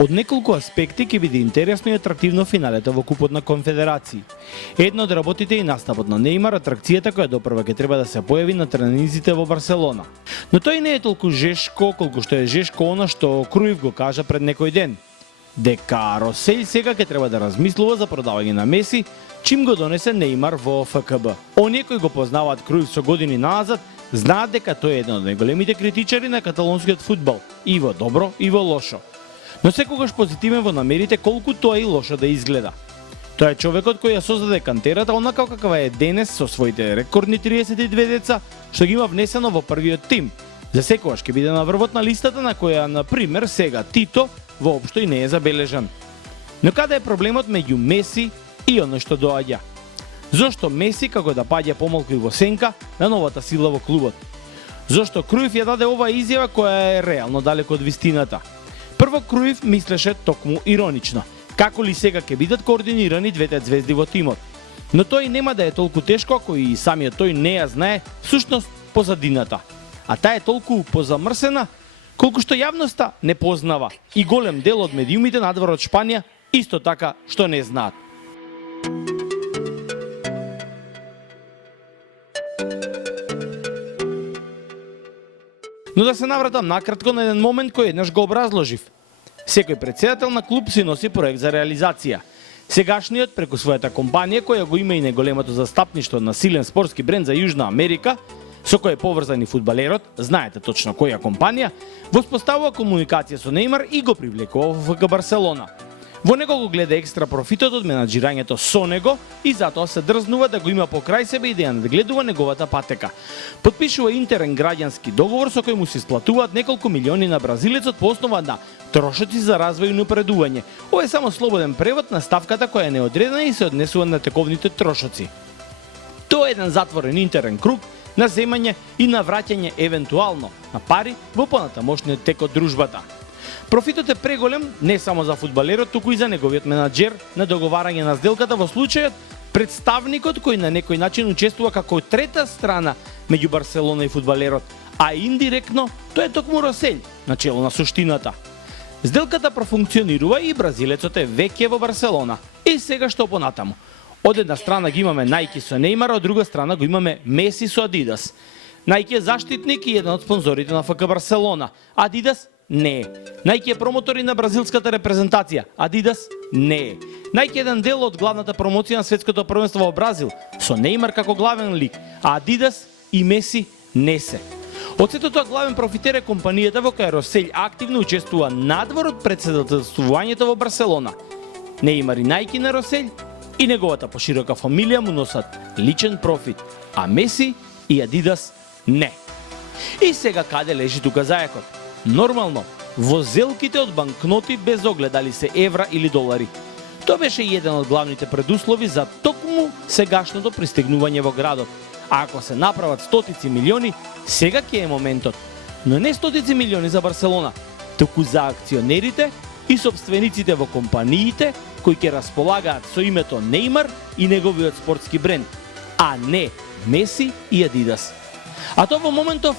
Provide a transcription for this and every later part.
Од неколку аспекти ќе биде интересно и атрактивно финалето во Купот на конфедерации. Едно од работите и настапот на Нејмар, атракцијата која допрва ќе треба да се појави на тренизите во Барселона. Но тој не е толку жешко колку што е жешко она што Крујф го кажа пред некој ден. Дека Росель сега ќе треба да размислува за продавање на Меси, чим го донесе Нејмар во ФКБ. Оние кои го познаваат Крујф со години назад, знаат дека тој е еден од најголемите критичари на каталонскиот фудбал, и во добро и во лошо. Но секогаш позитивен во намерите колку тоа и лошо да изгледа. Тоа е човекот кој ја создаде кантерата онака каква е денес со своите рекордни 32 деца, што ги има внесено во првиот тим. За секогаш ќе биде на врвот на листата на која, на пример, сега Тито воопшто и не е забележан. Но каде е проблемот меѓу Меси и оно што доаѓа? Зошто Меси како да паѓа помалку и во сенка на новата сила во клубот? Зошто Крујф ја даде оваа изјава која е реално далеко од вистината? Прво Крујф мислеше токму иронично. Како ли сега ќе бидат координирани двете звезди во тимот? Но тој нема да е толку тешко ако и самиот тој не ја знае всушност позадината. А таа е толку позамрсена колку што јавноста не познава и голем дел од медиумите надвор од Шпанија исто така што не знаат. Но да се навратам накратко на еден момент кој еднаш го образложив. Секој председател на клуб си носи проект за реализација. Сегашниот преку својата компанија која го има и најголемото застапништво на силен спортски бренд за Јужна Америка, со кој е поврзан и фудбалерот, знаете точно која компанија, воспоставува комуникација со Нејмар и го привлекува во ФК Барселона. Во него го гледа екстра профитот од менаџирањето со него и затоа се дрзнува да го има покрај себе и да ја надгледува неговата патека. Потпишува интерен граѓански договор со кој му се исплатуваат неколку милиони на бразилецот по основа на трошоци за развој и напредување. Ова е само слободен превод на ставката која е неодредена и се однесува на тековните трошоци. Тоа е еден затворен интерен круг на земање и на враќање евентуално на пари во понатамошниот тек од дружбата. Профитот е преголем не само за фудбалерот, туку и за неговиот менаџер на договарање на сделката, во случајот представникот кој на некој начин учествува како трета страна меѓу Барселона и фудбалерот, а индиректно тоа е токму Росель, начело на суштината. Сделката профункционирува и бразилецот е веќе во Барселона. И сега што понатаму? Од една страна ги имаме Nike со Нејмар, од друга страна го имаме Меси со Адидас. Nike е заштитник и еден од спонзорите на ФК Барселона. Адидас не е. Nike е промотори на бразилската репрезентација. Адидас не е. Nike е еден дел од главната промоција на светското првенство во Бразил, со Нејмар како главен лик, а Адидас и Меси не се. Од сето тоа главен профитер е компанијата во која Росель активно учествува надвор од претседателствувањето во Барселона. Нејмар и Nike на Росель и неговата поширока фамилија му носат личен профит, а Меси и Адидас не. И сега каде лежи тука зајакот? Нормално, во зелките од банкноти без оглед дали се евра или долари. Тоа беше еден од главните предуслови за токму сегашното пристигнување во градот. А ако се направат стотици милиони, сега ќе е моментот. Но не стотици милиони за Барселона, туку за акционерите и собствениците во компаниите кои ќе располагаат со името Нејмар и неговиот спортски бренд, а не Меси и Адидас. А тоа во моментов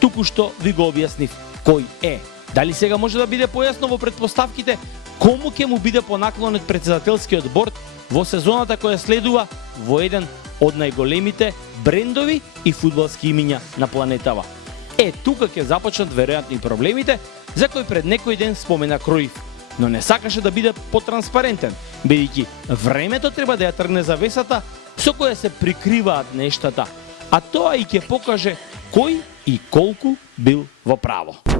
туку што ви го објаснив кој е. Дали сега може да биде појасно во претпоставките кому ќе му биде понаклонет претседателскиот борд во сезоната која следува во еден од најголемите брендови и фудбалски имиња на планетава. Тука ќе започнат веројатно и проблемите за кои пред некој ден спомена Крујф, но не сакаше да биде потранспарентен, бидејќи времето треба да ја тргне завесата со која се прикриваат нештата, а тоа и ќе покаже кој и колку бил во право.